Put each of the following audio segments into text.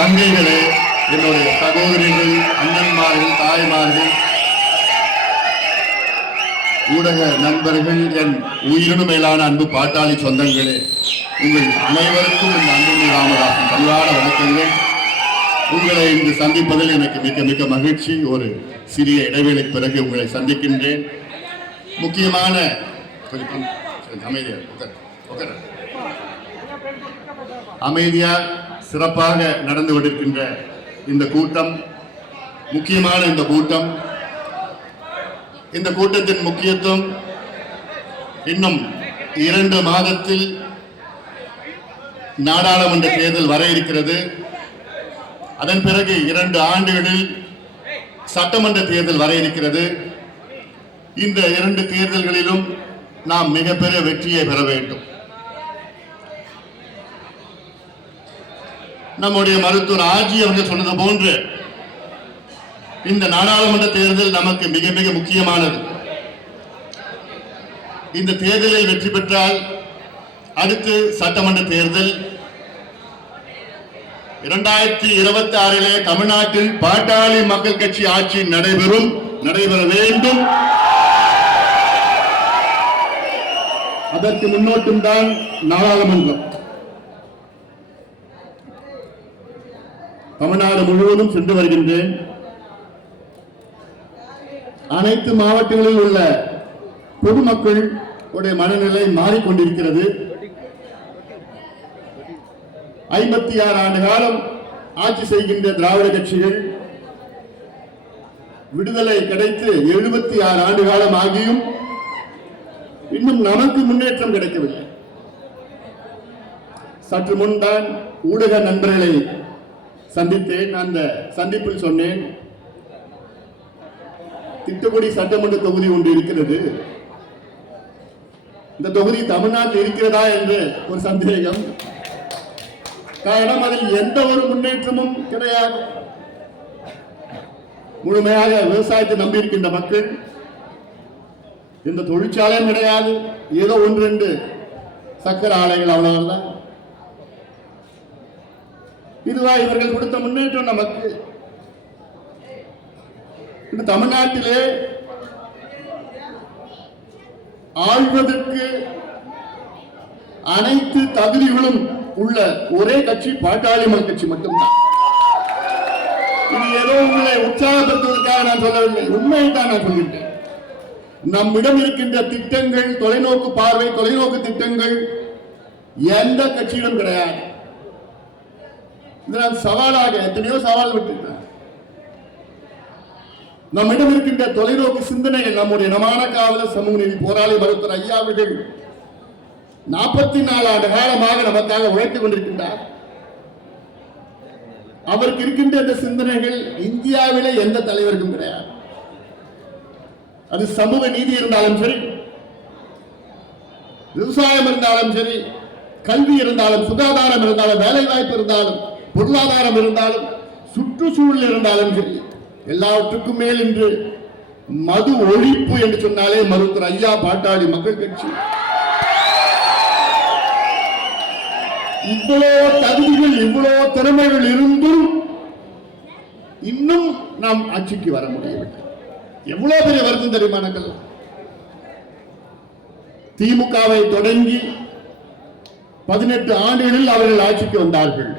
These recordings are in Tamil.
தங்கைகளே என்னுடைய சகோதரிகள் அண்ணன்மார்கள் தாய்மார்கள் ஊடக நண்பர்கள் என் உயிரினு மேலான அன்பு பாட்டாளி சொந்தங்களே உங்கள் அனைவருக்கும் இந்த அன்பு ராமதாசன் பணிவான வணக்கங்கள். உங்களை இன்று சந்திப்பதில் எனக்கு மிக்க மிக்க மகிழ்ச்சி. ஒரு சிறிய இடைவேளை பிறகு உங்களை சந்திக்கின்றேன். முக்கியமான கொஞ்சம் அமைதியா அமைதியா சிறப்பாக நடந்து கொண்டிருக்கின்ற இந்த கூட்டம் முக்கியமான இந்த கூட்டம். இந்த கூட்டத்தின் முக்கியத்துவம் இன்னும் இரண்டு மாதத்தில் நாடாளுமன்ற தேர்தல் வர இருக்கிறது. அதன் பிறகு இரண்டு ஆண்டுகளில் சட்டமன்ற தேர்தல் வர இருக்கிறது. இந்த இரண்டு தேர்தல்களிலும் நாம் மிகப்பெரிய வெற்றியை பெற வேண்டும். நம்முடைய மருத்துவர் ஆஜி அவர்கள் சொன்னது போன்று இந்த நாடாளுமன்ற தேர்தல் நமக்கு மிக மிக முக்கியமானது. இந்த தேர்தலில் வெற்றி பெற்றால் அடுத்து சட்டமன்ற தேர்தல். இரண்டாயிரத்தி இருபத்தி ஆறிலே தமிழ்நாட்டில் பாட்டாளி மக்கள் கட்சி ஆட்சி நடைபெறும் நடைபெற வேண்டும். அதற்கு முன்னோட்டும் தான் நாடாளுமன்றம். தமிழ்நாடு முழுவதும் சென்று வருகின்றேன். அனைத்து மாவட்டங்களில் உள்ள பொதுமக்கள் உடைய மனநிலை மாறிக்கொண்டிருக்கிறது. ஐம்பத்தி ஆறு ஆண்டு காலம் ஆட்சி செய்கின்ற திராவிட கட்சிகள் விடுதலை கிடைத்து எழுபத்தி ஆறு ஆண்டு காலம் ஆகியும் இன்னும் நமக்கு முன்னேற்றம் கிடைக்கவில்லை. சற்று முன்தான் ஊடக நண்பர்களை சந்தித்தேன் அந்த சந்திப்பில் சொன்னேன் திட்டக்குடி சட்டமன்ற தொகுதி ஒன்று இருக்கிறது. இந்த தொகுதி தமிழ்நாட்டில் இருக்கிறதா என்று ஒரு சந்தேகம். காரணம் அதில் எந்த ஒரு முன்னேற்றமும் கிடையாது. முழுமையாக விவசாயத்தை நம்பி இருக்கின்ற மக்கள் இந்த தொழிற்சாலையும் கிடையாது. ஏதோ ஒன்று ரெண்டு சக்கர ஆலைகள் அவ்வளவுதான். இதுவா இவர்கள் கொடுத்த முன்னேற்றம் நமக்கு. தமிழ்நாட்டிலே ஆழ்வதற்கு அனைத்து தகுதிகளும் உள்ள ஒரே கட்சி பாட்டாளி மக்கள் கட்சி மட்டும்தான். இது ஏதோ உங்களை உற்சாகப்படுத்துவதற்காக நான் சொல்லவில்லை உண்மையை தான் நான் சொல்லிட்டேன். நம்மிடம் இருக்கின்ற திட்டங்கள் தொலைநோக்கு பார்வை தொலைநோக்கு திட்டங்கள் எந்த கட்சியிலும் கிடையாது. இதனால் சவாலாக எத்தனையோ சவால் விட்டுருக்கேன் நம்மிடம் இருக்கின்ற தொலைநோக்கு சிந்தனைகள் நம்முடைய நமான காவலர் சமூக நீதி போராளி மருத்துவர் ஐயா அவர்கள் நாற்பத்தி நாலு ஆண்டு காலமாக நமக்காக உழைத்துக் கொண்டிருக்கின்றார். அவருக்கு இருக்கின்ற இந்த சிந்தனைகள் இந்தியாவிலே எந்த தலைவருக்கும் கிடையாது. அது சமூக நீதி இருந்தாலும் சரி விவசாயம் இருந்தாலும் சரி கல்வி இருந்தாலும் சுகாதாரம் இருந்தாலும் வேலை வாய்ப்பு இருந்தாலும் பொருளாதாரம் இருந்தாலும் சுற்றுச்சூழல் இருந்தாலும் சரி எல்லாவற்றுக்கும் மேல் இன்று மது ஒழிப்பு என்று சொன்னாலே மருத்துவர் ஐயா பாட்டாளி மக்கள் கட்சி. இவ்வளோ தகுதிகள் இவ்வளோ திறமைகள் இருந்தும் இன்னும் நாம் ஆட்சிக்கு வர முடியவில்லை. எவ்வளவு பெரிய வருத்தம் தெரியுமா திமுகவை தொடங்கி பதினெட்டு ஆண்டுகளில் அவர்கள் ஆட்சிக்கு வந்தார்கள்.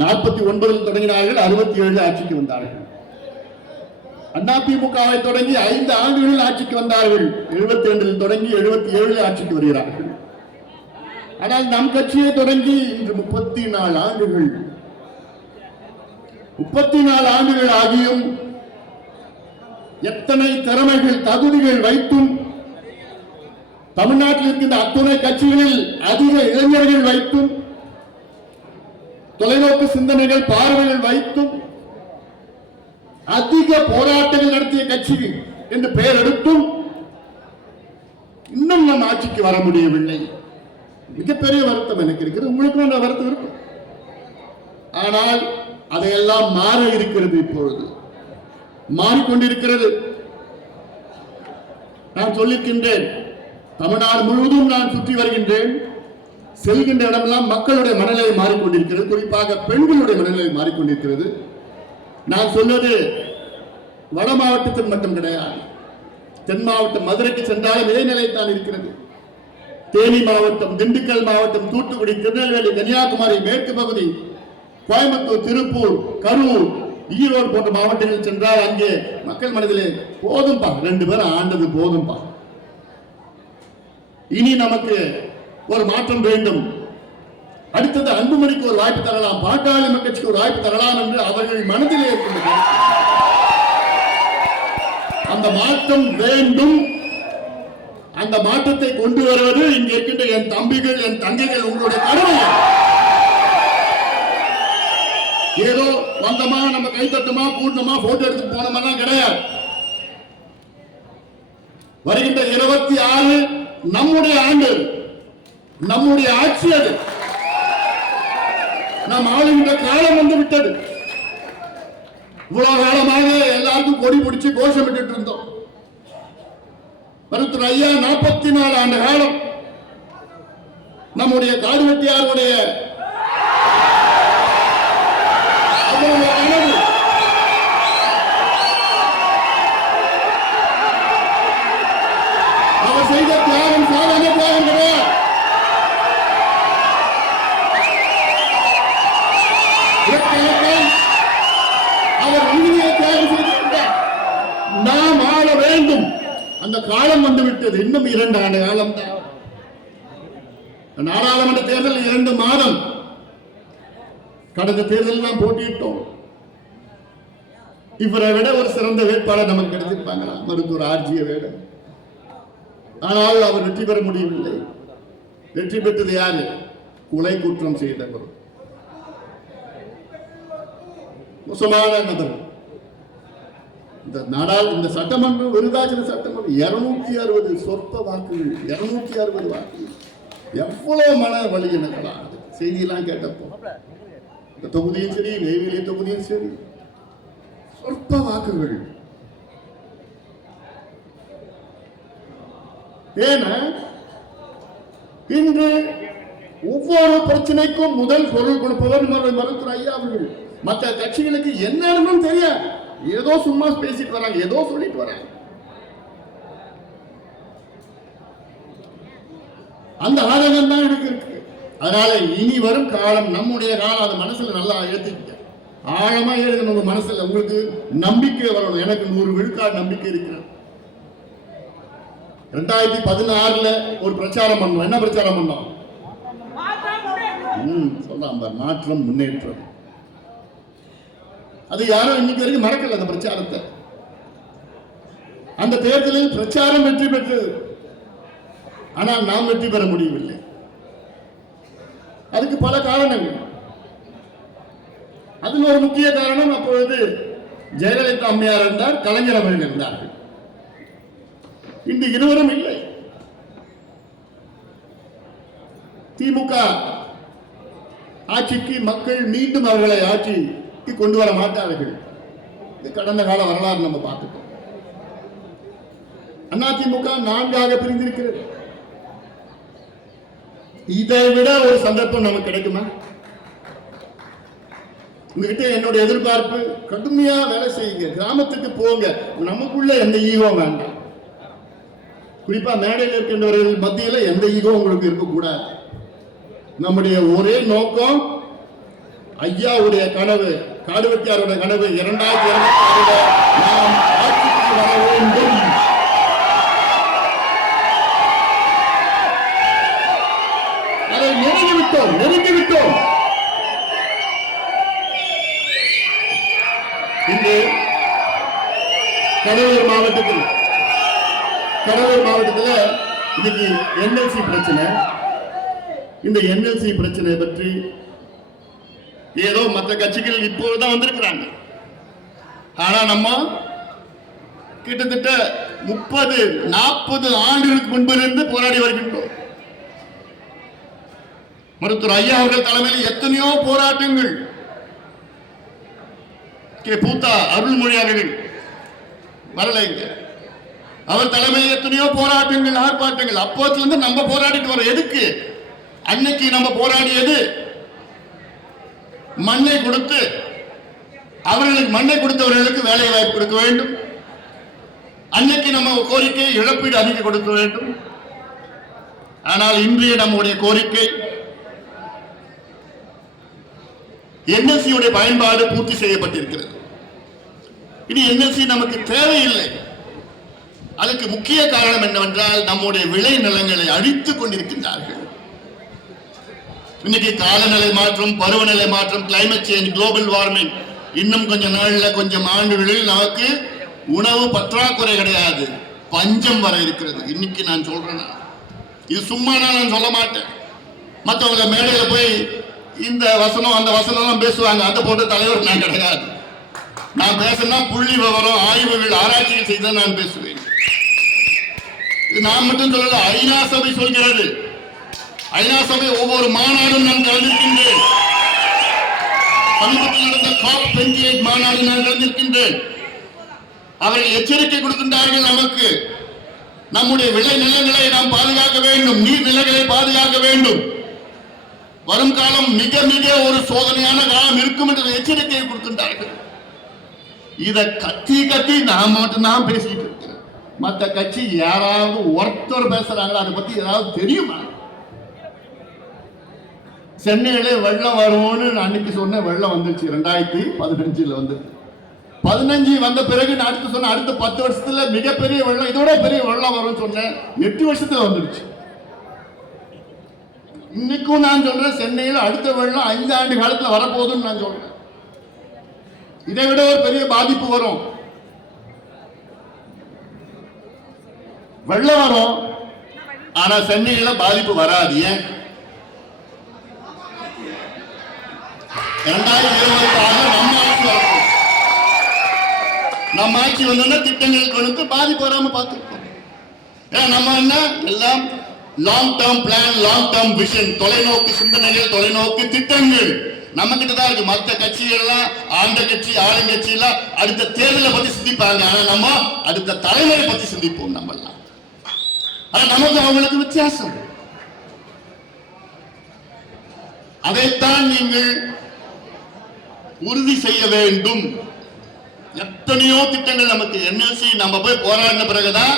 நாற்பத்தி ஒன்பதில் தொடங்கினார்கள் அறுபத்தி ஏழு ஆட்சிக்கு வந்தார்கள். அண்ணா திமுகவை தொடங்கி ஐந்து ஆண்டுகளில் ஆட்சிக்கு வந்தார்கள். எழுபத்தி ரெண்டில் தொடங்கி எழுபத்தி ஏழு ஆட்சிக்கு வருகிறார்கள். ஆனால் நம் கட்சியை தொடங்கி இன்று முப்பத்தி நாலு ஆண்டுகள். முப்பத்தி நாலு ஆண்டுகள் ஆகியும் எத்தனை திறமைகள் தகுதிகள் வைத்தும் தமிழ்நாட்டில் இருக்கின்ற அத்துணை கட்சிகளில் அதிக இளைஞர்கள் வைத்தும் தொலைநோக்கு சிந்தனைகள் பார்வைகள் வைத்தும் அதிக போராட்டங்கள் நடத்திய கட்சி என்று பெயர் எடுத்தும் இன்னும் நம் ஆட்சிக்கு வர முடியவில்லை. மிகப்பெரிய வருத்தம் எனக்கு இருக்கிறது. உங்களுக்கும் அந்த வருத்தம் இருக்கும். ஆனால் அதையெல்லாம் மாற இருக்கிறது இப்பொழுது. மாறிக்கொண்டிருக்கிறது. நான் சொல்லியிருக்கின்றேன் தமிழ்நாடு முழுவதும் நான் சுற்றி வருகின்றேன். செல்கின்ற இடமெல்லாம் மக்களுடைய மனநிலை மாறிக்கொண்டிருக்கிறது. குறிப்பாக பெண்களுடைய மனநிலை மாறிக்கொண்டிருக்கிறது. நான் சொன்னது வட மாவட்டத்தில் மட்டும் கிடையாது. தென் மாவட்டம் மதுரைக்கு சென்றாலும் இதே நிலைத்தான் இருக்கிறது. தேனி மாவட்டம் திண்டுக்கல் மாவட்டம் தூத்துக்குடி திருநெல்வேலி கன்னியாகுமரி மேற்கு பகுதி கோயம்புத்தூர் திருப்பூர் கரூர் ஈரோடு போன்ற மாவட்டங்கள் சென்றால் அங்கே மக்கள் மனதிலே போதும்பா. ரெண்டு பேரும் ஆண்டது போதும்பா. இனி நமக்கு ஒரு மாற்றம் வேண்டும். அடுத்தது அன்புமணிக்கு ஒரு வாய்ப்பு தரலாம். பாட்டாளி மக்கட்சிக்கு ஒரு வாய்ப்பு தரலாம் என்று அவர்கள் மனதிலே இருக்கின்றது அந்த மாற்றம் வேண்டும். அந்த மாற்றத்தை கொண்டு வருவது இங்கே இருக்கின்ற என் தம்பிகள் என் தங்கைகள் உங்களுடைய கடமை. ஏதோ வந்தமா நம்ம கை தட்டுமா கூட்டமா போட்டோ எடுத்து போனோம்னா கிடையாது. வருகின்ற இருபத்தி ஆறு நம்முடைய ஆண்டு. நம்முடைய ஆட்சி அது. நாம் ஆளுகின்ற காலம் வந்து விட்டது. இவ்வளவு காலமாக எல்லாருக்கும் கொடி பிடிச்சு கோஷமிட்டு இருந்தோம். மருத்துவர் ஐயா நாற்பத்தி நாலு ஆண்டு காலம் நம்முடைய காடுவெட்டியாருடைய வெட்டியாருடைய அவருடைய கனவு அவர் செய்த தியாகம் சாதாரண தியாகம் கிடையாது இலக்கியத்தில் அவர் உண்மையை தியாகம் செய்திருக்கிறார் நாம் ஆள வேண்டும் அந்த காலம் வந்து விட்டது இன்னும் இரண்டு ஆண்டு காலம் தான் நாடாளுமன்ற தேர்தல் இரண்டு மாதம். கடந்த தேர்தலில் நாம் போட்டியிட்டோம். இவரை விட ஒரு சிறந்த வேட்பாளர் நமக்கு கிடைச்சிருப்பாங்களா மருத்துவர் ஆர்ஜிய விட. ஆனால் அவர் வெற்றி பெற முடியவில்லை. வெற்றி பெற்றது யாரு? கொலை குற்றம் செய்தவர் மோசமான நபர்கள் இந்த நாடால் இந்த சட்டமன்றம் விருதாச்சல சட்டமன்றம் இருநூத்தி அறுபது சொற்ப வாக்குகள் இருநூத்தி அறுபது வாக்குகள். எவ்வளவு மன வழி எனக்கலாம் செய்தியெல்லாம் கேட்டப்போ. இந்த தொகுதியும் சரி நெய்வேலி தொகுதியும் சரி. சொற்ப வாக்குகள். ஏன்னா இன்று ஒவ்வொரு பிரச்சனைக்கும் முதல் பொருள் கொடுப்பவர் மருத்துவர் ஐயா அவர்கள். மற்ற கட்சிகளுக்கு என்னன்னு தெரியாது. ஏதோ சும்மா பேசிட்டு வராங்க ஏதோ சொல்லிட்டு வராங்க. அந்த ஆதங்கம் தான் எனக்கு இருக்கு. அதனால இனி வரும் காலம் நம்முடைய காலம் அது மனசுல நல்லா ஏத்திக்கிட்டு ஆழமா எழுதணும் உங்க மனசுல உங்களுக்கு நம்பிக்கை வரணும். எனக்கு நூறு விழுக்காடு நம்பிக்கை இருக்கிறது. ரெண்டாயிரத்தி பதினாறுல ஒரு பிரச்சாரம் பண்ணோம். என்ன பிரச்சாரம் பண்ணோம்? ம், சொல்லலாம் பார், மாற்றம் முன்னேற்றம். அது யாரும் இன்னைக்கு வரைக்கும் மறக்கல அந்த பிரச்சாரத்தை. அந்த தேர்தலில் பிரச்சாரம் வெற்றி பெற்றது ஆனால் நாம் வெற்றி பெற முடியவில்லை. அதுக்கு பல காரணங்கள். அதில் ஒரு முக்கிய காரணம் அப்பொழுது ஜெயலலிதா அம்மையார் இருந்தார் கலைஞர் அவர்கள் இருந்தார்கள் இன்று இருவரும் இல்லை. திமுக ஆட்சிக்கு மக்கள் மீண்டும் அவர்களை ஆட்சி கொண்டு வர மாட்டார்கள். இது கடந்த கால வரலாறு நம்ம பார்த்துட்டோம். அதிமுக நான்காக பிரிந்திருக்கிறது. இதை விட ஒரு சந்தர்ப்பம் நமக்கு கிடைக்குமா? உங்ககிட்ட என்னுடைய எதிர்பார்ப்பு கடுமையா வேலை செய்யுங்க கிராமத்துக்கு போங்க. நமக்குள்ள எந்த ஈகோ வேண்டாம். குறிப்பா மேடையில் இருக்கின்றவர்கள் மத்தியில எந்த ஈகோ உங்களுக்கு இருக்கக்கூடாது. நம்முடைய ஒரே நோக்கம் ஐயாவுடைய கனவு காடுவெட்டியாருடைய கனவு இரண்டாயிரத்தி இருபத்தி ஆறுல நாம் ஆட்சிக்கு வர வேண்டும். அதை நெருங்கிவிட்டோம் நெருங்கிவிட்டோம் இன்று கடலூர் மாவட்டத்தில் கடலூர் மாவட்டத்தில் இன்னைக்கு என்எல்சி பிரச்சனை. இந்த என்எல்சி பிரச்சனை பற்றி ஏதோ மற்ற கட்சிகள் இப்போதுதான் வந்திருக்கிறாங்க. ஆனா நம்ம கிட்டத்தட்ட முப்பது நாற்பது ஆண்டுகளுக்கு முன்பிலிருந்து போராடி வருகின்றோம். மருத்துவர் ஐயா அவர்கள் தலைமையில் எத்தனையோ போராட்டங்கள் கே. பூத்தா அருள்மொழி அவர்கள் வரல இங்க. அவர் தலைமையில் எத்தனையோ போராட்டங்கள் ஆர்ப்பாட்டங்கள் அப்போத்துல இருந்து நம்ம போராடிட்டு வரோம். எதுக்கு? அன்னைக்கு நம்ம போராடியது மண்ணை கொடுத்து அவர்களுக்கு மண்ணை கொடுத்தவர்களுக்கு வேலை வாய்ப்பு கொடுக்க வேண்டும். அன்னைக்கு நம்ம கோரிக்கை இழப்பீடு அதிக கொடுக்க வேண்டும். ஆனால் இன்றைய நம்முடைய கோரிக்கை என்எல்சியுடைய பயன்பாடு பூர்த்தி செய்யப்பட்டிருக்கிறது. இனி என்எல்சி நமக்கு தேவையில்லை. அதுக்கு முக்கிய காரணம் என்னவென்றால் நம்முடைய விளை நிலங்களை அழித்துக் கொண்டிருக்கின்றார்கள். இன்னைக்கு காலநிலை மாற்றம் பருவநிலை மாற்றம் கிளைமேட் சேஞ்ச் குளோபல் வார்மிங் இன்னும் கொஞ்சம் நாளில் கொஞ்சம் ஆண்டுகளில் நமக்கு உணவு பற்றாக்குறை கிடையாது. பஞ்சம் வர இருக்கிறது. இன்னைக்கு நான் சொல்றேன் இது சும்மா நான் சொல்ல மாட்டேன். மற்றவங்க மேடையில் போய் இந்த வசனம் அந்த வசனம் பேசுவாங்க. அந்த போட்டு தலைவர் நான் கிடையாது. நான் பேசுனா புள்ளி விவரம் ஆய்வுகள் ஆராய்ச்சிகள் செய்து நான் பேசுவேன். இது நான் மட்டும் சொல்லல ஐநா சபை சொல்கிறது. ஐநா சபை ஒவ்வொரு மாநாடும் நான் கலந்திருக்கின்றேன். சமீபத்தில் நடந்த காப் டுவெண்டி எயிட் மாநாடு நான் கலந்திருக்கின்றேன். அவர்கள் எச்சரிக்கை கொடுக்கின்றார்கள் நமக்கு. நம்முடைய விளை நிலங்களை நாம் பாதுகாக்க வேண்டும். நீர் நிலைகளை பாதுகாக்க வேண்டும். வரும் காலம் மிக மிக ஒரு சோதனையான காலம் இருக்கும் என்று எச்சரிக்கையை கொடுக்கின்றார்கள். இத கத்தி கத்தி நான் மட்டும்தான் பேசிட்டு இருக்கேன் மற்ற கட்சி யாராவது ஒருத்தர் பேசுறாங்களா அதை பத்தி ஏதாவது தெரியுமா? சென்னையில வெள்ளம் வரும்னு நான் அன்னைக்கு சொன்னேன். வெள்ளம் வந்துச்சு ரெண்டாயிரத்தி பதினஞ்சுல வந்து. பதினஞ்சு வந்த பிறகு நான் அடுத்து சொன்ன அடுத்த பத்து வருஷத்துல மிகப்பெரிய வெள்ளம் இதோட பெரிய வெள்ளம் வரும்னு சொன்னேன். எட்டு வருஷத்துல வந்துருச்சு. இன்னைக்கும் நான் சொல்றேன் சென்னையில் அடுத்த வெள்ளம் ஐந்து ஆண்டு காலத்துல வரப்போகுதுன்னு நான் சொல்றேன். இதை விட ஒரு பெரிய பாதிப்பு வரும். வெள்ளம் வரும். ஆனா சென்னையில பாதிப்பு வராது. ஏன்? இரண்டாயிரத்தி இருபத்தி ஆறு நம்ம ஆட்சி நம்ம ஆட்சி வந்தோம்னா திட்டங்களுக்கு வந்து பாதிப்பு வராம பார்த்துருக்கோம் ஏன்னா நம்ம என்ன? எல்லாம் long term plan long term vision தொலைநோக்கு சிந்தனைகள் தொலைநோக்கு திட்டங்கள். நம்ம கிட்ட தான் இருக்கு. மற்ற கட்சிகள் எல்லாம் ஆண்ட கட்சி ஆளுங்கட்சி எல்லாம் அடுத்த தேர்தலை பத்தி சிந்திப்பாங்க. ஆனா நம்ம அடுத்த தலைமுறை பத்தி சிந்திப்போம் நம்ம எல்லாம் ஆனா நமக்கு அவங்களுக்கு வித்தியாசம். அதைத்தான் நீங்கள் உறுதி செய்ய வேண்டும். எத்தனையோ திட்டங்கள் நமக்கு என்எல்சி நம்ம போய் போராடின பிறகுதான்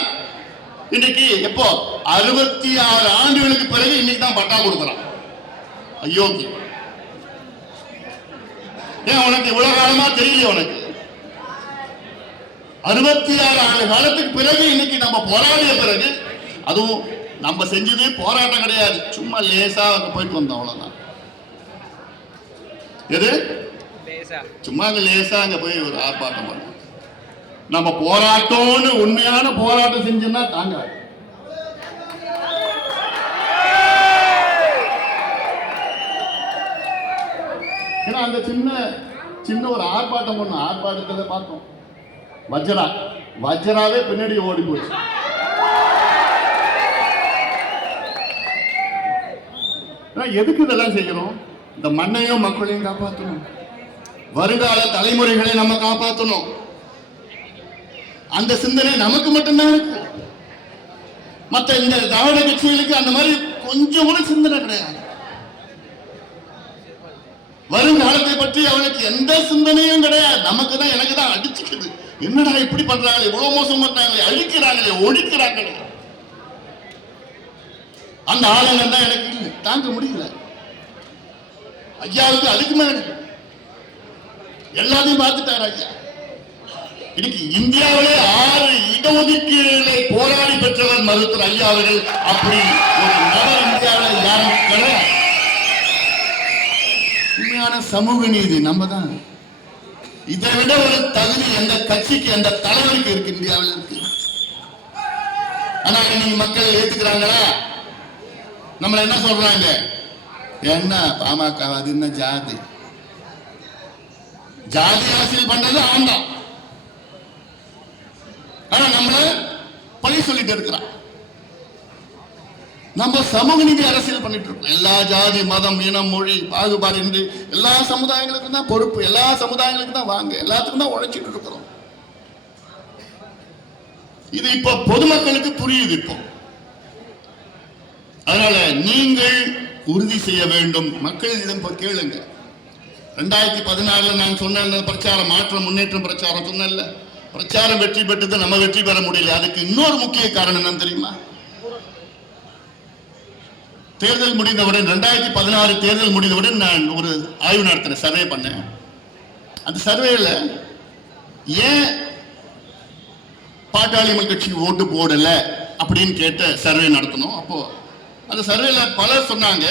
இன்னைக்கு எப்போ? அறுபத்தி ஆறு ஆண்டுகளுக்கு பிறகு இன்னைக்கு தான் பட்டா கொடுக்குறான். அயோக்கி ஏன் உனக்கு இவ்வளவு காலமா தெரியல உனக்கு? அறுபத்தி ஆறு ஆண்டு காலத்துக்கு பிறகு இன்னைக்கு நம்ம போராடிய பிறகு அதுவும் நம்ம செஞ்சது போராட்டம் கிடையாது. சும்மா லேசா போயிட்டு வந்தோம் அவ்வளவுதான். எது? சும்மா அங்கே லேசா அங்க போய் ஒரு ஆர்ப்பாட்டம் பண்ண நம்ம போராட்டம்னு உண்மையான போராட்டம் செஞ்சோம்னா தாங்காது ஏன்னா அந்த சின்ன சின்ன ஒரு ஆர்ப்பாட்டம் பண்ணோம் ஆர்ப்பாட்டத்தை பார்த்தோம். வஜ்ரா. வஜ்ராவே பின்னாடி ஓடி போச்சு. ஏன்னா எதுக்கு இதெல்லாம் செய்யணும்? இந்த மண்ணையும் மக்களையும் காப்பாற்றணும். வருங்கால தலைமுறைகளை நம்ம காப்பாற்றணும் அந்த சிந்தனை நமக்கு மட்டும்தான் இருக்கு. மத்த இந்த திராவிட கட்சிகளுக்கு அந்த மாதிரி கொஞ்சம் கூட சிந்தனை கிடையாது. வருங்காலத்தை பற்றி அவனுக்கு எந்த சிந்தனையும் கிடையாது. நமக்கு தான் எனக்கு தான் அடிச்சுக்குது. என்னடா இப்படி பண்றாங்களே? இவ்வளவு மோசம் பண்றாங்களே? அழிக்கிறாங்களே? ஒழிக்கிறாங்களே? அந்த ஆளுங்க தான் எனக்கு தாங்க முடியல. ஐயாவுக்கு அதுக்கு எனக்கு? எல்லாத்தையும் பார்த்துட்டார் ஐயா. இன்னைக்கு இந்தியாவிலே ஆறு இடஒதுக்கீடுகளை போராடி பெற்றவர் மருத்துவர் ஐயா அவர்கள். அப்படி ஒரு நபர் இந்தியாவில் யாரும் கிடையாது. உண்மையான சமூக நீதி நம்ம தான். இதை விட ஒரு தகுதி எந்த கட்சிக்கு எந்த தலைவருக்கு இருக்கு இந்தியாவில் இருக்கு? ஆனா இன்னைக்கு மக்கள் ஏத்துக்கிறாங்களா? நம்மள என்ன சொல்றாங்க? என்ன பாமக அது என்ன ஜாதி? ஜாதி அரசியல் பண்றது அவன் தான் ஆனா நம்மள பழி சொல்லிட்டு இருக்கிறான். நம்ம சமூக நீதி அரசியல் பண்ணிட்டு இருக்கோம். எல்லா ஜாதி மதம் இனம் மொழி பாகுபாடு இன்றி எல்லா சமுதாயங்களுக்கும் தான் பொறுப்பு. எல்லா சமுதாயங்களுக்கும் தான் வாங்க. எல்லாத்துக்கும் தான் உழைச்சிட்டு இருக்கிறோம். இது இப்ப பொதுமக்களுக்கு புரியுது இப்போ. அதனால நீங்கள் உறுதி செய்ய வேண்டும். மக்களிடம் கேளுங்க. ரெண்டாயிரத்தி பதினாறுல நான் சொன்ன பிரச்சாரம் மாற்றம் முன்னேற்றம் பிரச்சாரம் சொன்னல பிரச்சாரம் வெற்றி பெற்றது நம்ம வெற்றி பெற முடியல. அதுக்கு இன்னொரு முக்கிய காரணம் என்ன தெரியுமா? தேர்தல் முடிந்தவுடன் ரெண்டாயிரத்தி பதினாறு தேர்தல் முடிந்தவுடன் நான் ஒரு ஆய்வு நடத்தினேன் சர்வே பண்ணேன். அந்த சர்வேல ஏன் பாட்டாளி மக்கள் கட்சிக்கு ஓட்டு போடல அப்படின்னு கேட்ட சர்வே நடத்தணும். அப்போ அந்த சர்வேல பலர் சொன்னாங்க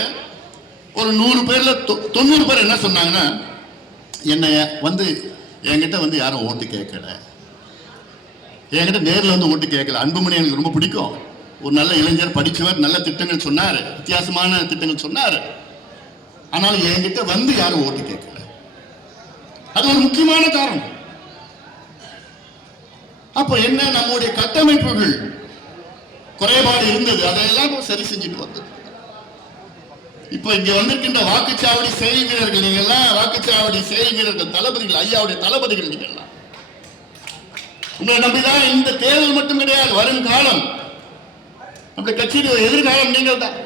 ஒரு நூறு பேரில் தொ- தொண்ணூறு பேர் என்ன சொன்னாங்கன்னா என்னை வந்து என்கிட்ட வந்து யாரும் ஓட்டு கேட்கல. என்கிட்ட நேரில் வந்து ஓட்டு கேட்கல. அன்புமணி எனக்கு ரொம்ப பிடிக்கும். ஒரு நல்ல இளைஞர் படித்தவர் நல்ல திட்டங்கள் சொன்னார். வித்தியாசமான திட்டங்கள் சொன்னார். ஆனால் என்கிட்ட வந்து யாரும் ஓட்டு கேட்கல. அது ஒரு முக்கியமான காரணம். அப்போ என்ன? நம்முடைய கட்டமைப்புகள் குறைபாடு இருந்தது. அதையெல்லாம் சரி செஞ்சுட்டு வந்தது இப்ப இங்க வந்திருக்கின்ற வாக்குச்சாவடி செயல் வீரர்கள் நீங்க எல்லாம் வாக்குச்சாவடி செயல் வீரர்கள் தளபதிகள் ஐயாவுடைய தளபதிகள் நீங்க எல்லாம். உங்களை நம்பிதான் இந்த தேர்தல் மட்டும் கிடையாது வரும் காலம். நம்முடைய கட்சியுடைய எதிர்காலம் நீங்கள் தான்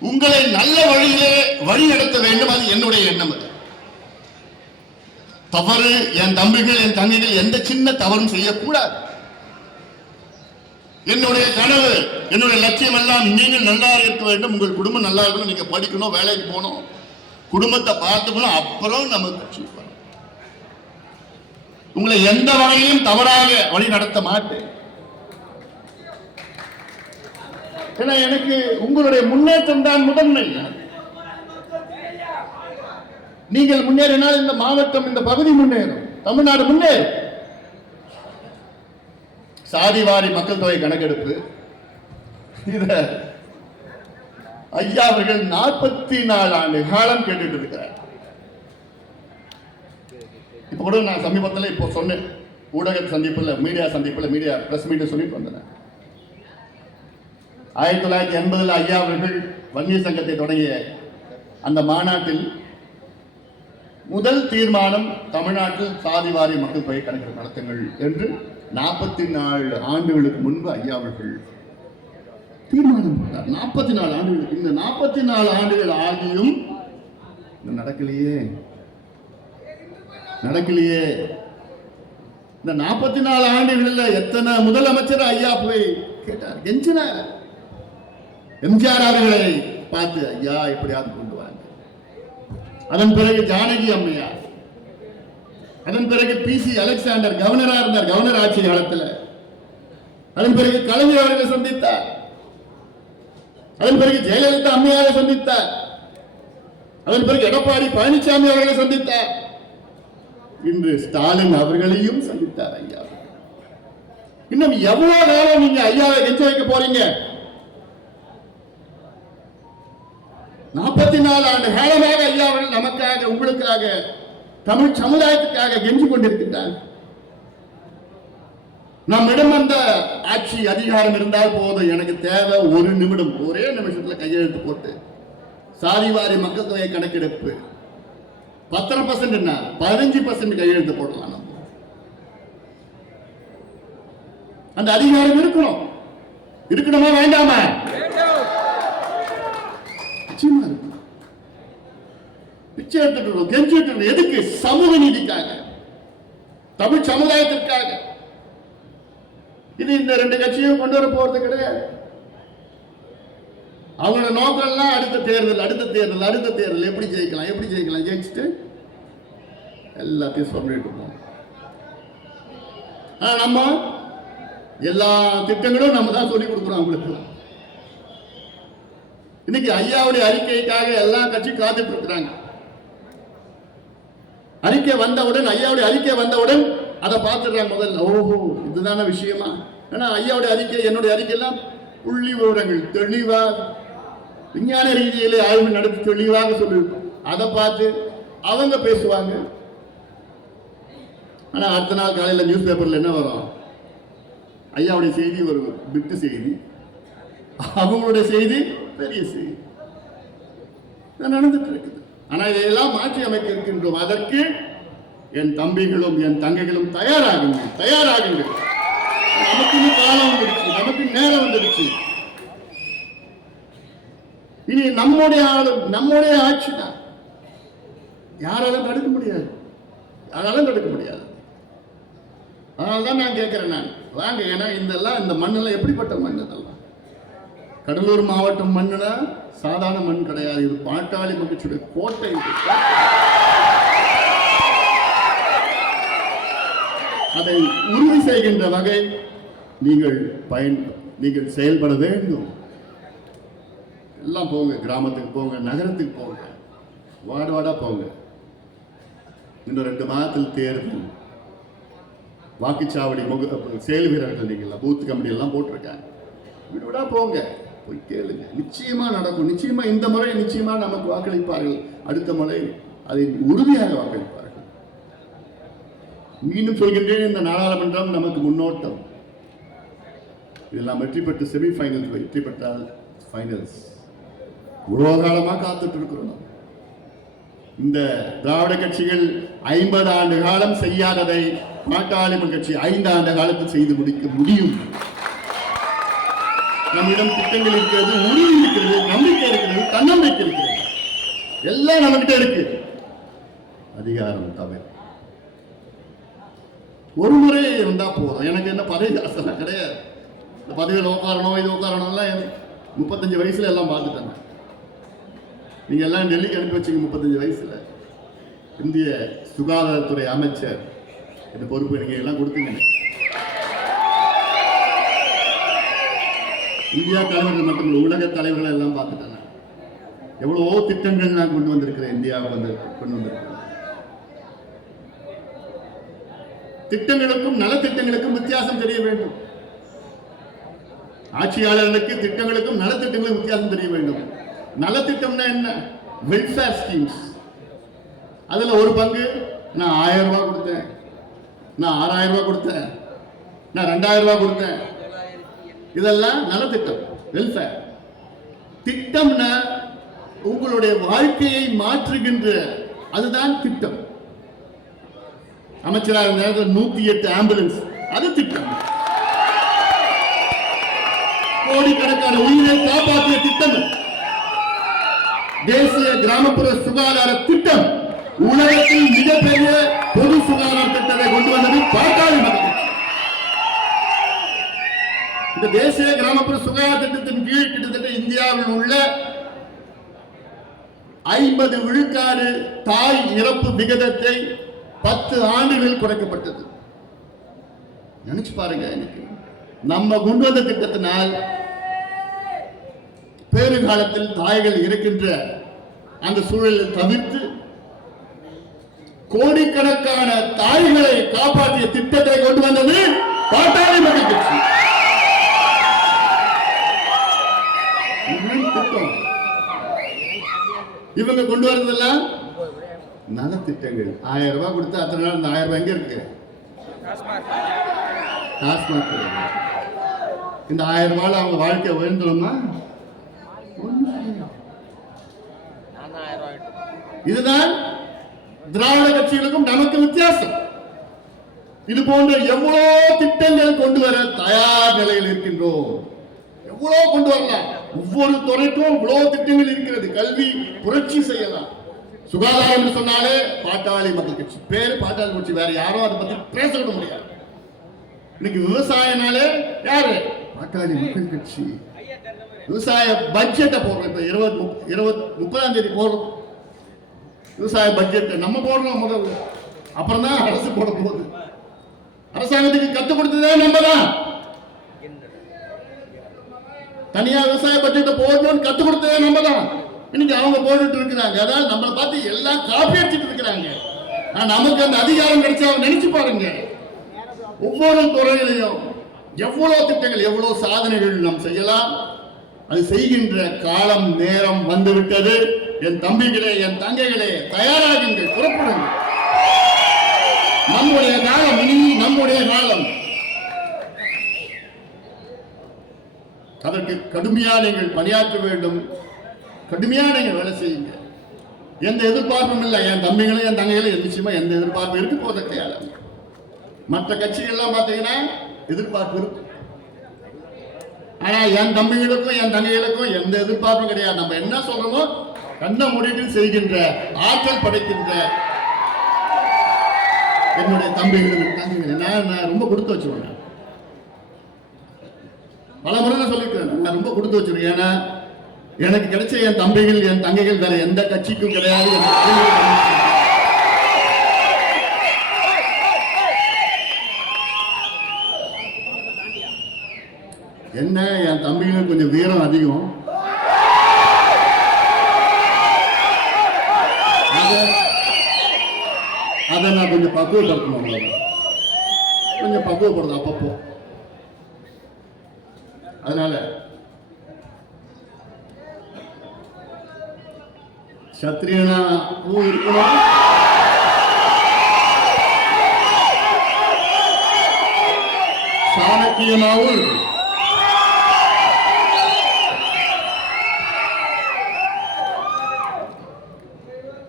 உங்களை நல்ல வழியிலே வழி நடத்த வேண்டும் அது என்னுடைய எண்ணம் அது. தவறு என் தம்பிகள் என் தங்கைகள் எந்த சின்ன தவறும் செய்யக்கூடாது. என்னுடைய கனவு என்னுடைய லட்சியம் எல்லாம் நீங்கள் நல்லா இருக்க வேண்டும். உங்கள் குடும்பம் நல்லா இருக்கணும். நீங்க படிக்கணும் வேலைக்கு போகணும். குடும்பத்தை பார்த்துக்கணும் அப்புறம் நம்ம உங்களை எந்த வகையிலும் தவறாக வழி நடத்த மாட்டேன். ஏன்னா எனக்கு உங்களுடைய முன்னேற்றம் தான் முதன்மை. நீங்கள் முன்னேறினால் இந்த மாவட்டம் இந்த பகுதி முன்னேறும். தமிழ்நாடு முன்னேறும். சாதிவாரி மக்கள் தொகை கணக்கெடுப்பு. இத ஐயா அவர்கள் நாற்பத்தி நாலு ஆண்டு காலம் கேட்டுட்டு இருக்கிறார். இப்ப கூட நான் சமீபத்தில் இப்போ சொன்னேன். ஊடக சந்திப்புல மீடியா சந்திப்புல மீடியா பிரஸ் மீட் சொல்லிட்டு வந்தேன். ஆயிரத்தி தொள்ளாயிரத்தி எண்பதுல ஐயா அவர்கள் வன்னியர் சங்கத்தை தொடங்கிய அந்த மாநாட்டில் முதல் தீர்மானம் தமிழ்நாட்டில் சாதிவாரி மக்கள் தொகை கணக்கெடுப்பு நடத்துங்கள் என்று நாற்பத்தி நாலு ஆண்டுகளுக்கு முன்பு ஐயா அவர்கள் தீர்மானம் போட்டார். நாற்பத்தி நாலு ஆண்டுகளுக்கு. இந்த நாற்பத்தி நாலு ஆண்டுகள் ஆகியும் நடக்கலையே. நடக்கலையே. இந்த நாற்பத்தி நாலு ஆண்டுகளில் எத்தனை முதலமைச்சர் ஐயா போய் கேட்டார். கெஞ்சினார் எம்ஜிஆர் அவர்களை பார்த்து ஐயா எப்படியாவது கொண்டு வாங்க. அதன் பிறகு ஜானகி அம்மையார் அதன் பிறகு பி சி அலெக்சாண்டர் கவர்னரா இருந்தார் கவர்னர் ஆட்சி காலத்தில். அதன் பிறகு கலைஞர் அவர்களை சந்தித்தார். அதன் பிறகு ஜெயலலிதா அம்மையாரை சந்தித்தார். அதன் பிறகு எடப்பாடி பழனிசாமி அவர்களை சந்தித்தார். இன்று ஸ்டாலின் அவர்களையும் சந்தித்தார் ஐயா. இன்னும் எவ்வளவு நேரம் நீங்க ஐயாவை கெஞ்ச வைக்க போறீங்க? நாற்பத்தி நாலு ஆண்டு காலமாக ஐயா அவர்கள் நமக்காக உங்களுக்காக தமிழ் சமுதாயத்துக்காக கெஞ்சு கொண்டிருக்கின்றார். நம்மிடம் அந்த ஆட்சி அதிகாரம் இருந்தால் போதும். எனக்கு தேவை ஒரு நிமிடம் ஒரே நிமிஷத்துல கையெழுத்து போட்டு சாதிவாரி மக்கள் தொகை கணக்கெடுப்பு. பத்தரை பர்சன்ட் என்ன? பதினஞ்சு பர்சன்ட் கையெழுத்து போடலாம். நம்ம அந்த அதிகாரம் இருக்கணும். இருக்கணுமா வேண்டாமா நிச்சயமா இருக்கணும் பிச்சை எடுத்துட்டு இருக்கோம், கெஞ்சிட்டு இருக்கோம். எதுக்கு? சமூக நீதிக்காக. தமிழ் சமுதாயத்திற்காக. இது இந்த ரெண்டு கட்சியும் கொண்டு வர போறது கிடையாது. அவங்களோட நோக்கம்லாம் அடுத்த தேர்தல் அடுத்த தேர்தல் அடுத்த தேர்தல். எப்படி ஜெயிக்கலாம் எப்படி ஜெயிக்கலாம்? ஜெயிச்சுட்டு எல்லாத்தையும் சொல்லிட்டு இருக்கோம் ஆனா நம்ம எல்லா திட்டங்களும் நம்ம தான் சொல்லி கொடுக்குறோம் அவங்களுக்கு. இன்னைக்கு ஐயாவுடைய அறிக்கைக்காக எல்லா கட்சியும் காத்துட்டு இருக்கிறாங்க. அறிக்கை வந்தவுடன் ஐயாவுடைய அறிக்கை வந்தவுடன் அதை பார்த்துடுறாங்க முதல்ல. ஓஹோ இதுதான விஷயமா? ஏன்னா ஐயாவுடைய அறிக்கை என்னுடைய அறிக்கையெல்லாம் புள்ளி விவரங்கள் தெளிவா விஞ்ஞான ரீதியிலே ஆய்வு நடத்தி தெளிவாக சொல்லியிருக்கோம். அதை பார்த்து அவங்க பேசுவாங்க. ஆனா அடுத்த நாள் காலையில் நியூஸ் பேப்பர்ல என்ன வரும்? ஐயாவுடைய செய்தி ஒரு பிட்டு செய்தி. அவங்களுடைய செய்தி பெரிய செய்தி. நடந்துட்டு இருக்குது. ஆனால் இதையெல்லாம் மாற்றி அமைக்க இருக்கின்றோம். அதற்கு என் தம்பிகளும் என் தங்கைகளும் தயாராகுங்கள் தயாராகுங்கள் நமக்கு இன்னும் காலம் வந்துடுச்சு. நமக்கு நேரம் வந்துருச்சு இனி நம்முடைய ஆளு நம்முடைய ஆட்சி தான். யாராலும் தடுக்க முடியாது. யாராலும் தடுக்க முடியாது. அதனால தான் நான் கேட்குறேன் நான். வாங்க ஏன்னா இதெல்லாம் இந்த மண்ணெல்லாம் எப்படிப்பட்ட மண் இதெல்லாம்? கடலூர் மாவட்டம் மண்ணுனா சாதாரண மண் கிடையாது. இது பாட்டாளி மகிழ்ச்சியுடைய கோட்டை அதை உறுதி செய்கின்ற வகை நீங்கள் பயன் நீங்கள் செயல்பட வேண்டும். எல்லாம் போங்க. கிராமத்துக்கு போங்க. நகரத்துக்கு போங்க. வார்டு வார்டா போங்க. இன்னும் ரெண்டு மாதத்தில் தேர்தல். வாக்குச்சாவடி முக செயல் வீரர்கள் நீங்கள் பூத் கமிட்டி எல்லாம் போட்டிருக்காங்க. வீடு போங்க. போய் கேளுங்க. நிச்சயமா நடக்கும். நிச்சயமா இந்த முறை நிச்சயமா நமக்கு வாக்களிப்பார்கள். அடுத்த முறை அதை உறுதியாக வாக்களிப்பார்கள். மீண்டும் சொல்கின்றேன் இந்த நாடாளுமன்றம் நமக்கு முன்னோட்டம். இதெல்லாம் வெற்றி பெற்று செமி ஃபைனல் வெற்றி பெற்றால் ஃபைனல்ஸ் இவ்வளோ காலமாக காத்துட்டு இருக்கிறோம் இந்த திராவிட கட்சிகள் ஐம்பது ஆண்டு காலம் செய்யாததை பாட்டாளி கட்சி ஐந்து ஆண்டு காலத்தில் செய்து முடிக்க முடியும். நம்மிடம் திட்டங்கள் இருக்கிறது உறுதி இருக்கிறது நம்பிக்கை இருக்கிறது தன்னம்பிக்கை இருக்கிறது. எல்லாம் நம்மகிட்ட இருக்கு. அதிகாரம் தவிர ஒரு முறை இருந்தா போதும். எனக்கு என்ன பதவி ஆசைலாம் கிடையாது. இந்த பதவியில் உட்காரணும் இது உட்காரணும்லாம் எனக்கு முப்பத்தஞ்சு வயசுல எல்லாம் பார்த்துட்டாங்க நீங்க எல்லாம் டெல்லிக்கு அனுப்பி வச்சீங்க முப்பத்தஞ்சு வயசுல. இந்திய சுகாதாரத்துறை அமைச்சர் இந்த பொறுப்பு நீங்க எல்லாம் கொடுத்தீங்க இந்தியா தலைவர்கள் மட்டும் உலக தலைவர்கள் எல்லாம் பார்த்துட்டாங்க. எவ்வளவோ திட்டங்கள் நான் கொண்டு வந்திருக்கிறேன் இந்தியாவை வந்து கொண்டு வந்திருக்கிறேன். திட்டங்களுக்கும் நலத்திட்டங்களுக்கும் வித்தியாசம் தெரிய வேண்டும். ஆட்சியாளர்களுக்கு திட்டங்களுக்கும் நலத்திட்டங்களுக்கும் வித்தியாசம் தெரிய வேண்டும். நலத்திட்டம்னா என்ன? வெல்ஃபேர் ஸ்கீம்ஸ் அதுல ஒரு பங்கு நான் ஆயிரம் ரூபாய் கொடுத்தேன். நான் ஆறாயிரம் ரூபாய் கொடுத்தேன். நான் ரெண்டாயிரம் ரூபாய் கொடுத்தேன். இதெல்லாம் நலத்திட்டம் வெல்ஃபேர் திட்டம்னா உங்களுடைய வாழ்க்கையை மாற்றுகின்ற அதுதான் திட்டம். அமைச்சராக இருந்த நேரத்தில் நூத்தி எட்டு ஆம்புலன்ஸ் அது திட்டம். கோடிக்கணக்கான உயிரை காப்பாற்றிய திட்டம் தேசிய கிராமப்புற சுகாதார திட்டம் உலகத்தில் மிகப்பெரிய பொது சுகாதார திட்டத்தை கொண்டு வந்தது பாட்டாளி மக்கள். இந்த தேசிய கிராமப்புற சுகாதார திட்டத்தின் கீழ் கிட்டத்தட்ட இந்தியாவில் உள்ள ஐம்பது விழுக்காடு தாய் இறப்பு விகிதத்தை பத்து ஆண்டுகளில் குறைக்கப்பட்டது. நினைச்சு பாருங்க எனக்கு. நம்ம கொண்டு வந்த திட்டத்தினால் பேறு காலத்தில் தாய்கள் இருக்கின்ற அந்த சூழலை தவிர்த்து கோடிக்கணக்கான தாய்களை காப்பாற்றிய திட்டத்தை கொண்டு வந்தது பாட்டாளி மக்கள் கட்சி இதுதான் திட்டம் இவங்க கொண்டு வரதெல்லாம் நலத்திட்டங்கள் ஆயிரம் ரூபாய் கொடுத்து அத்தனை நாள் இந்த ஆயிரம் ரூபாய் எங்க இருக்கு? டாஸ்மாக் இந்த ஆயிரம் ரூபாயில் அவங்க வாழ்க்கை உயர்ந்துடுமா இதுதான் திராவிட கட்சிகளுக்கும் நமக்கு வித்தியாசம். இது போன்ற எவ்வளோ திட்டங்கள் கொண்டு வர தயார் நிலையில் இருக்கின்றோம். எவ்வளோ கொண்டு வரலாம்? ஒவ்வொரு துறைக்கும் இவ்வளவு திட்டங்கள் இருக்கிறது. கல்வி புரட்சி செய்யலாம். சுகாதாரம் என்று சொன்னாலே பாட்டாளி மக்கள் கட்சி. பேர் பாட்டாளி கட்சி வேற யாரும் அதை பத்தி பேச முடியாது. இன்னைக்கு விவசாயனாலே யாரு? பாட்டாளி மக்கள் கட்சி. விவசாய பட்ஜெட்டை போடுறோம். இப்ப இருபது இருபது முப்பதாம் தேதி போடுறோம். விவசாய பட்ஜெட்டை நம்ம போடுறோம் முதல்ல. அப்புறம் தான் அரசு போட போகுது. அரசாங்கத்துக்கு கத்துக் கொடுத்ததே நம்ம தான். தனியா விவசாய பட்ஜெட்டை போடணும்னு கற்றுக் கொடுத்ததே நம்ம தான் இன்னைக்கு அவங்க போட்டுட்டு இருக்கிறாங்க. அதாவது நம்மளை பார்த்து எல்லாம் காப்பி அடிச்சுட்டு இருக்கிறாங்க. ஆனால் நமக்கு அந்த அதிகாரம் கிடைச்சா நினைச்சு பாருங்க. ஒவ்வொரு துறையிலையும் எவ்வளவு திட்டங்கள் எவ்வளவு சாதனைகள் நாம் செய்யலாம். அது செய்கின்ற காலம் நேரம் வந்துவிட்டது. என் தம்பிகளே என் தங்கைகளே தயாராகுங்கள் புறப்படுங்கள். நம்முடைய காலம் இனி நம்முடைய காலம். அதற்கு கடுமையாக நீங்கள் பணியாற்ற வேண்டும். கடுமையாக நீங்கள் வேலை செய்யுங்க. எந்த எதிர்பார்ப்பும் இல்லை. என் தம்பிகளும் என் தங்கைகளும் நிச்சயமா எந்த எதிர்பார்ப்பும் இருக்கு போத கையாள மற்ற கட்சிகள்லாம் பார்த்தீங்கன்னா எதிர்பார்ப்பு இருக்கு. ஆனால் என் தம்பிகளுக்கும் என் தங்கைகளுக்கும் எந்த எதிர்பார்ப்பும் கிடையாது. நம்ம என்ன சொல்றோமோ கண்ண முடிவில் செய்கின்ற ஆற்றல் படைக்கின்ற என்னுடைய தம்பிகளும் தங்கைகள் நான் நான் ரொம்ப கொடுத்து வச்சுருவேன் பல முறை நான் சொல்லிட்டேன். நான் ரொம்ப கொடுத்து வச்சிருக்கேன். ஏன்னா எனக்கு கிடைச்ச என் தம்பிகள் என் தங்கைகள் வேற எந்த கட்சிக்கும் கிடையாது என்ன என் தம்பிகளுக்கு கொஞ்சம் வீரம் அதிகம்? அதை நான் கொஞ்சம் பக்குவப்படுத்தணும் கொஞ்சம் பக்குவப்படுது அப்பப்போ. அதனால சத்திரியனா இருக்கணும் சாணக்கியமாகவும் இருக்கணும்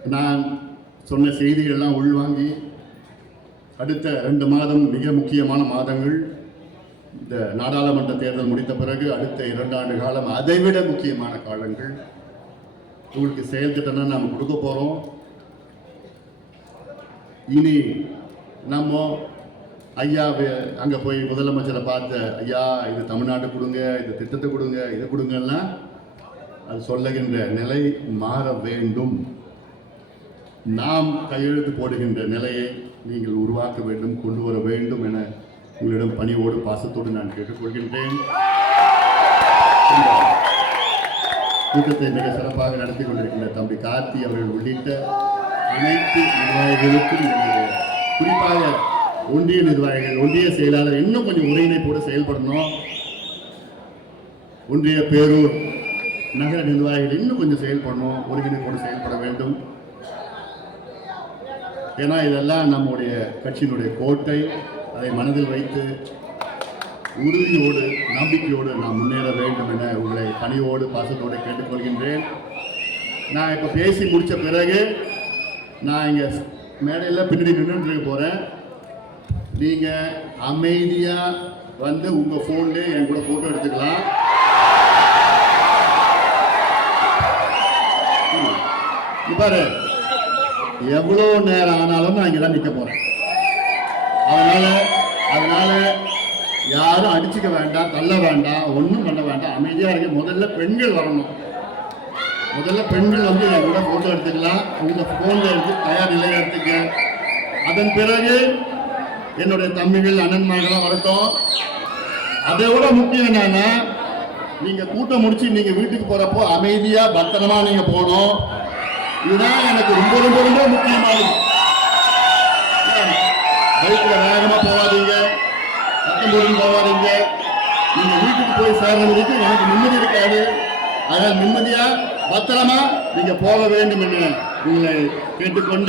நான் சொன்ன செய்திகள்லாம் உள்வாங்கி அடுத்த ரெண்டு மாதம் மிக முக்கியமான மாதங்கள் இந்த நாடாளுமன்ற தேர்தல் முடித்த பிறகு அடுத்த இரண்டு ஆண்டு காலம் அதைவிட முக்கியமான காலங்கள். உங்களுக்கு செயல் திட்டம்னா நாம் கொடுக்க போகிறோம் இனி நம்ம ஐயா அங்கே போய் முதலமைச்சரை பார்த்த ஐயா இது தமிழ்நாடு கொடுங்க இது திட்டத்தை கொடுங்க இதை கொடுங்கன்னா அது சொல்லுகின்ற நிலை மாற வேண்டும். நாம் கையெழுத்து போடுகின்ற நிலையை நீங்கள் உருவாக்க வேண்டும் கொண்டு வர வேண்டும் என உங்களிடம் பணியோடு பாசத்தோடு நான் கேட்டுக்கொள்கின்றேன். கூட்டத்தை மிக சிறப்பாக நடத்தி கொண்டிருக்கின்ற தம்பி கார்த்தி அவர்கள் உள்ளிட்ட அனைத்து நிர்வாகிகளுக்கும் குறிப்பாக ஒன்றிய நிர்வாகிகள் ஒன்றிய செயலாளர் இன்னும் கொஞ்சம் ஒருங்கிணைப்போடு செயல்படணும். ஒன்றிய பேரூர் நகர நிர்வாகிகள் இன்னும் கொஞ்சம் செயல்படணும் ஒருங்கிணைப்போடு செயல்பட வேண்டும். ஏன்னா இதெல்லாம் நம்முடைய கட்சியினுடைய கோட்டை. அதை மனதில் வைத்து உறுதியோடு நம்பிக்கையோடு நாம் முன்னேற வேண்டும் என உங்களை பணியோடு பாசத்தோடு கேட்டுக்கொள்கின்றேன். நான் இப்போ பேசி முடித்த பிறகு நான் இங்கே மேடையில் பின்னாடி நின்றுட்டு இருக்க போகிறேன் நீங்கள் அமைதியாக வந்து உங்கள் ஃபோன்லேயே என் கூட ஃபோட்டோ எடுத்துக்கலாம். ம். எவ்வளோ நேரம் ஆனாலும் நான் இங்கே தான் நிற்க போகிறேன் அதனால அதனால யாரும் அடிச்சுக்க வேண்டாம் தள்ள வேண்டாம் ஒன்றும் பண்ண வேண்டாம். அமைதியாக இருக்க முதல்ல பெண்கள் வரணும். முதல்ல பெண்கள் வந்து என் கூட ஃபோட்டோ எடுத்துக்கலாம். உங்கள் ஃபோனில் எடுத்து தயார் நிலையை எடுத்துக்க. அதன் பிறகு என்னுடைய தம்பிகள் அண்ணன்மார்கள்லாம் வரட்டும். அதை விட முக்கியம் என்னன்னா நீங்கள் கூட்டம் முடிச்சு நீங்கள் வீட்டுக்கு போகிறப்போ அமைதியாக பத்திரமா நீங்கள் போகணும். இதுதான் எனக்கு ரொம்ப ரொம்ப ரொம்ப முக்கியமானது. பைக்கில் வேகமாக போகாதீங்க. சட்டம் போட்டு போகாதீங்க. நீங்கள் வீட்டுக்கு போய் சேர்ற வரைக்கும் எனக்கு நிம்மதி இருக்காது. அதனால் நிம்மதியாக பத்திரமா நீங்கள் போக வேண்டும் என்று உங்களை கேட்டுக்கொண்டு